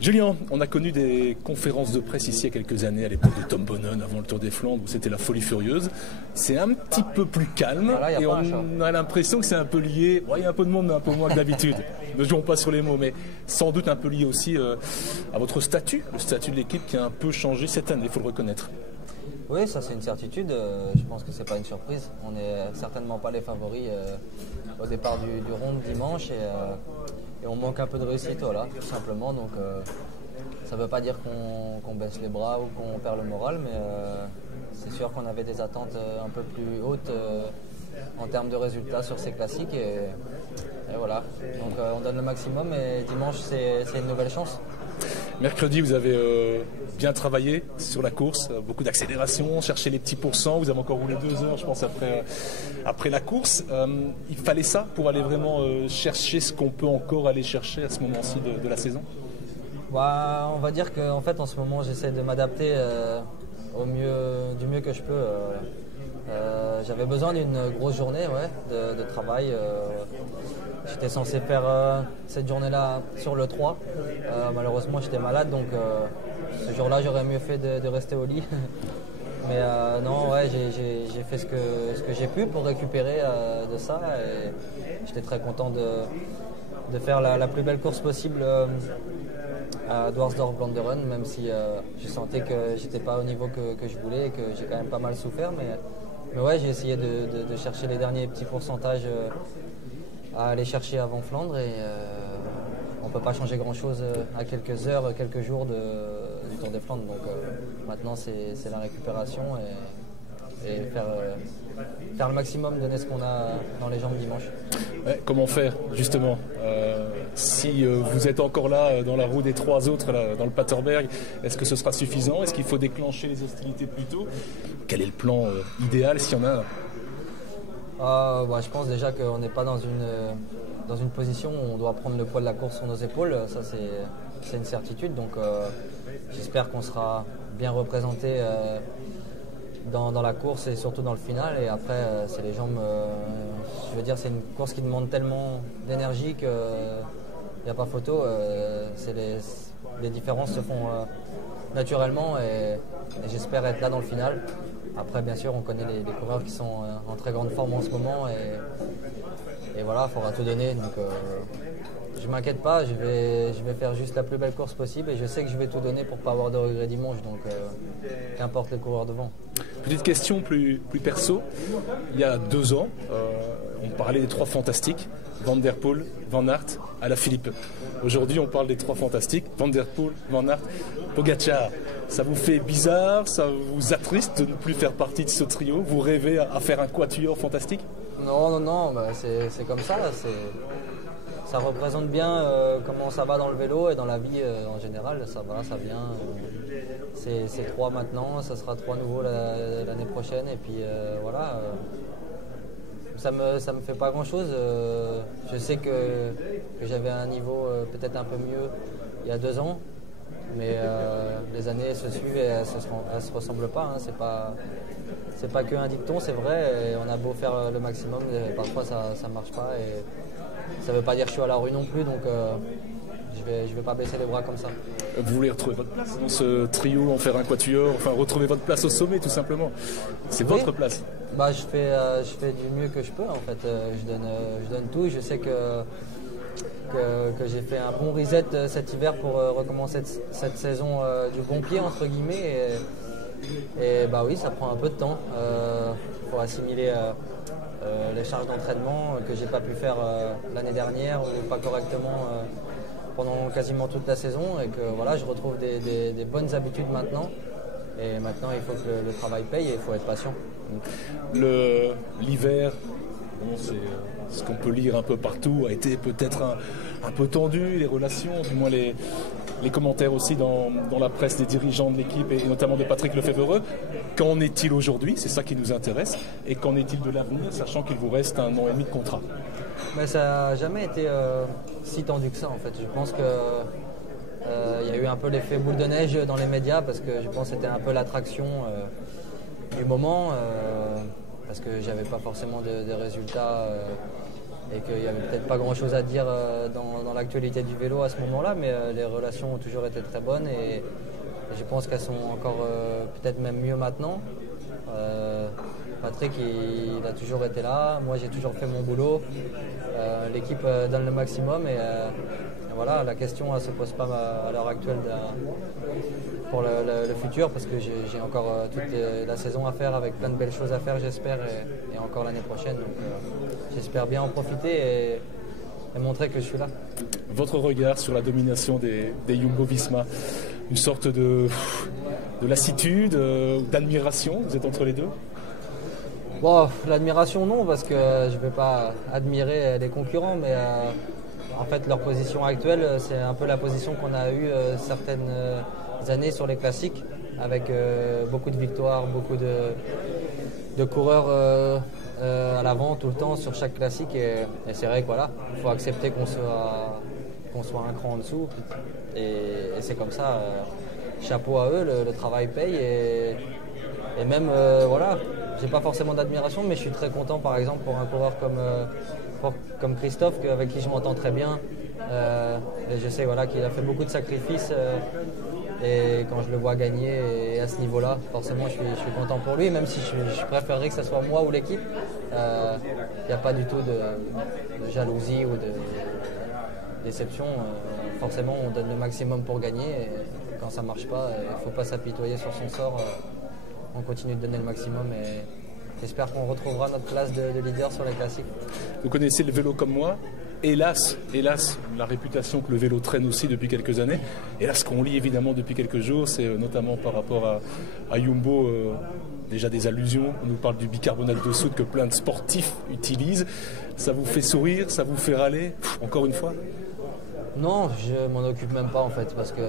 Julien, on a connu des conférences de presse ici il y a quelques années, à l'époque de Tom Bonnen, avant le Tour des Flandres, où c'était la folie furieuse. C'est un petit peu plus calme voilà, et on a l'impression que c'est un peu lié. Il y a un peu de monde, mais un peu moins que d'habitude. Ne jouons pas sur les mots, mais sans doute un peu lié aussi à votre statut, le statut de l'équipe qui a un peu changé cette année, il faut le reconnaître. Oui, ça c'est une certitude. Je pense que c'est pas une surprise. On n'est certainement pas les favoris au départ du round dimanche et on manque un peu de réussite, voilà, tout simplement. Donc ça ne veut pas dire qu'on baisse les bras ou qu'on perd le moral, mais c'est sûr qu'on avait des attentes un peu plus hautes en termes de résultats sur ces classiques et voilà. Donc on donne le maximum et dimanche c'est une nouvelle chance. Mercredi, vous avez bien travaillé sur la course, beaucoup d'accélération, chercher les petits pourcents. Vous avez encore roulé 2 heures, je pense, après la course. Il fallait ça pour aller vraiment chercher ce qu'on peut encore aller chercher à ce moment-ci de la saison. On va dire qu'en fait, en ce moment, j'essaie de m'adapter du mieux que je peux. J'avais besoin d'une grosse journée de travail. J'étais censé faire cette journée-là sur le 3. Malheureusement, j'étais malade, donc ce jour-là, j'aurais mieux fait de rester au lit. Mais non, j'ai fait ce que j'ai pu pour récupérer de ça. Et j'étais très content de faire la plus belle course possible à Dwarsdorf-Vlaanderen, même si je sentais que j'étais pas au niveau que je voulais et que j'ai quand même pas mal souffert. Mais ouais, j'ai essayé de chercher les derniers petits pourcentages à aller chercher avant Flandre et on ne peut pas changer grand-chose à quelques heures, quelques jours du Tour des Flandres. Donc maintenant, c'est la récupération et faire le maximum, donner ce qu'on a dans les jambes dimanche. Ouais, comment faire, justement si vous êtes encore là dans la roue des 3 autres, là, dans le Paterberg, est-ce que ce sera suffisant? Est-ce qu'il faut déclencher les hostilités plus tôt? Quel est le plan idéal, s'il y en a un? Je pense déjà qu'on n'est pas dans une position où on doit prendre le poids de la course sur nos épaules. Ça, c'est une certitude. Donc j'espère qu'on sera bien représenté dans la course et surtout dans le final. Et après, c'est les jambes. Je veux dire, c'est une course qui demande tellement d'énergie qu'il n'y a pas photo. Les différences se font naturellement et j'espère être là dans le final. Après, bien sûr, on connaît les coureurs qui sont en très grande forme en ce moment et voilà, il faudra tout donner. Donc, je ne m'inquiète pas, je vais faire juste la plus belle course possible et je sais que je vais tout donner pour ne pas avoir de regrets dimanche. Donc, qu'importe les coureurs devant. Petite question plus perso. Il y a 2 ans, on parlait des 3 fantastiques, Van der Poel, Van Aert, Alaphilippe. Aujourd'hui, on parle des 3 fantastiques, Van der Poel, Van Aert, Pogačar. Ça vous fait bizarre, ça vous attriste de ne plus faire partie de ce trio? Vous rêvez à faire un quatuor fantastique? Non, c'est comme ça. Ça représente bien comment ça va dans le vélo et dans la vie en général. Ça va, ça vient. C'est 3 maintenant, ça sera 3 nouveaux l'année prochaine. Et puis voilà. Ça me fait pas grand chose. Je sais que j'avais un niveau peut-être un peu mieux il y a 2 ans. Mais les années se suivent et elles se ressemblent pas. C'est pas qu'un dicton, c'est vrai. Et on a beau faire le maximum, et parfois ça marche pas. Et ça veut pas dire que je suis à la rue non plus. Donc je vais pas baisser les bras comme ça. Vous voulez retrouver votre place dans ce trio, en faire un quatuor, enfin retrouver votre place au sommet tout simplement. C'est votre place. Je fais du mieux que je peux en fait. Je donne tout. Je sais que j'ai fait un bon reset cet hiver pour recommencer cette saison du bon pied entre guillemets et oui, ça prend un peu de temps. Il faut assimiler les charges d'entraînement que j'ai pas pu faire l'année dernière ou pas correctement pendant quasiment toute la saison et que voilà, je retrouve des bonnes habitudes maintenant. Et maintenant, il faut que le travail paye et il faut être patient. L'hiver, c'est ce qu'on peut lire un peu partout, a été peut-être un peu tendu, les relations, du moins les commentaires aussi dans la presse des dirigeants de l'équipe et notamment de Patrick Lefevreux. Qu'en est-il aujourd'hui? C'est ça qui nous intéresse. Et qu'en est-il de l'avenir, sachant qu'il vous reste 1 an et demi de contrat? Ça n'a jamais été si tendu que ça en fait. Je pense que il y a eu un peu l'effet boule de neige dans les médias parce que je pense que c'était un peu l'attraction du moment parce que j'avais pas forcément de résultats et qu'il n'y avait peut-être pas grand-chose à dire dans l'actualité du vélo à ce moment-là, mais les relations ont toujours été très bonnes et je pense qu'elles sont encore peut-être même mieux maintenant. Patrick, il a toujours été là, moi j'ai toujours fait mon boulot, l'équipe donne le maximum et voilà, la question ne se pose pas à l'heure actuelle pour le futur parce que j'ai encore toute la saison à faire avec plein de belles choses à faire j'espère et encore l'année prochaine. Donc j'espère bien en profiter et montrer que je suis là. Votre regard sur la domination des Jumbo-Visma, une sorte de lassitude, d'admiration, vous êtes entre les deux? Bon, l'admiration non, parce que je ne vais pas admirer les concurrents, mais en fait leur position actuelle, c'est un peu la position qu'on a eue certaines années sur les classiques, avec beaucoup de victoires, beaucoup de coureurs à l'avant tout le temps sur chaque classique. Et c'est vrai qu'il faut accepter qu'on soit un cran en dessous. Et c'est comme ça, chapeau à eux, le travail paye. Et même, j'ai pas forcément d'admiration, mais je suis très content par exemple pour un coureur comme Christophe, avec qui je m'entends très bien. Et je sais qu'il a fait beaucoup de sacrifices. Et quand je le vois gagner et à ce niveau-là, forcément je suis content pour lui, même si je préférerais que ce soit moi ou l'équipe. Il n'y a pas du tout de jalousie ou de déception. Forcément on donne le maximum pour gagner et quand ça ne marche pas, il ne faut pas s'apitoyer sur son sort. On continue de donner le maximum et j'espère qu'on retrouvera notre place de leader sur les classiques. Vous connaissez le vélo comme moi. Hélas, la réputation que le vélo traîne aussi depuis quelques années. Et là, ce qu'on lit évidemment depuis quelques jours, c'est notamment par rapport à Jumbo, déjà des allusions. On nous parle du bicarbonate de soude que plein de sportifs utilisent. Ça vous fait sourire, ça vous fait râler, encore une fois? Non, je m'en occupe même pas en fait, parce que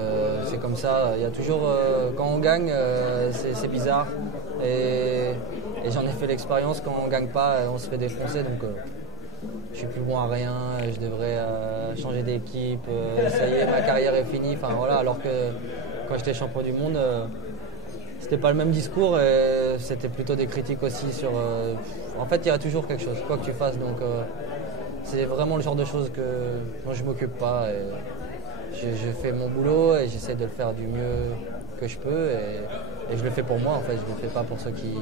c'est comme ça. Il y a toujours, quand on gagne, c'est bizarre. Et j'en ai fait l'expérience, quand on gagne pas, on se fait défoncer. Donc je suis plus bon à rien, je devrais changer d'équipe, ça y est, ma carrière est finie. Enfin voilà, alors que quand j'étais champion du monde, c'était pas le même discours et c'était plutôt des critiques aussi sur. En fait, il y a toujours quelque chose, quoi que tu fasses. Donc c'est vraiment le genre de choses dont je m'occupe pas. Et je fais mon boulot et j'essaie de le faire du mieux que je peux et je le fais pour moi en fait, je le fais pas pour ceux qui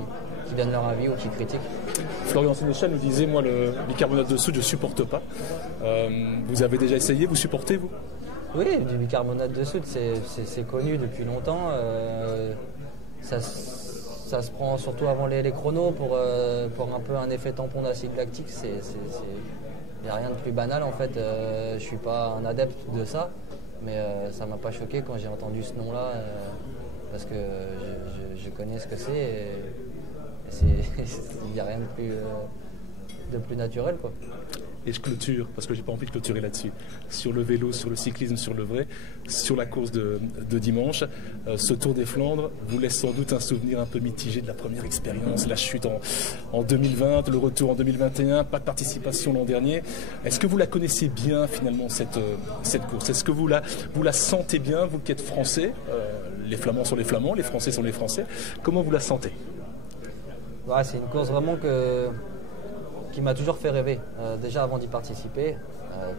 donnent leur avis ou qui critiquent. Florian Sénéchal nous disait, moi le bicarbonate de soude je supporte pas. Vous avez déjà essayé, vous supportez vous? Oui, du bicarbonate de soude c'est connu depuis longtemps. Ça se prend surtout avant les chronos pour un peu un effet tampon d'acide lactique. Il n'y a rien de plus banal en fait. Je ne suis pas un adepte de ça, mais ça ne m'a pas choqué quand j'ai entendu ce nom-là, parce que je connais ce que c'est et il n'y a rien de plus naturel, quoi. Et je clôture, parce que j'ai pas envie de clôturer là-dessus, sur le vélo, sur le cyclisme, sur le vrai, sur la course de dimanche. Ce Tour des Flandres vous laisse sans doute un souvenir un peu mitigé de la première expérience, la chute en 2020, le retour en 2021, pas de participation l'an dernier. Est-ce que vous la connaissez bien finalement cette course? Est-ce que vous la sentez bien, vous qui êtes français? Les Flamands sont les Flamands, les Français sont les Français. Comment vous la sentez? C'est une course vraiment qui m'a toujours fait rêver. Déjà avant d'y participer,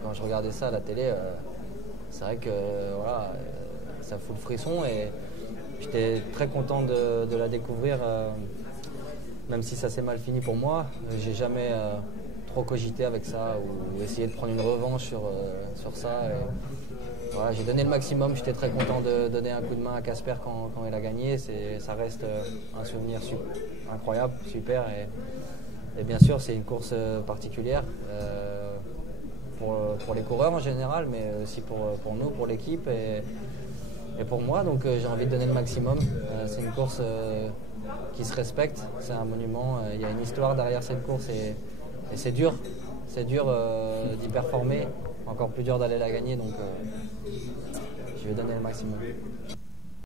quand je regardais ça à la télé, c'est vrai que ça fout le frisson et j'étais très content de la découvrir, même si ça s'est mal fini pour moi. J'ai jamais trop cogité avec ça ou essayé de prendre une revanche sur ça. J'ai donné le maximum, j'étais très content de donner un coup de main à Casper quand il a gagné. Ça reste un souvenir incroyable, super. Et bien sûr, c'est une course particulière pour les coureurs en général, mais aussi pour nous, pour l'équipe et pour moi. Donc j'ai envie de donner le maximum. C'est une course qui se respecte, c'est un monument. Il y a une histoire derrière cette course et c'est dur. C'est dur d'y performer, encore plus dur d'aller la gagner. Donc je vais donner le maximum.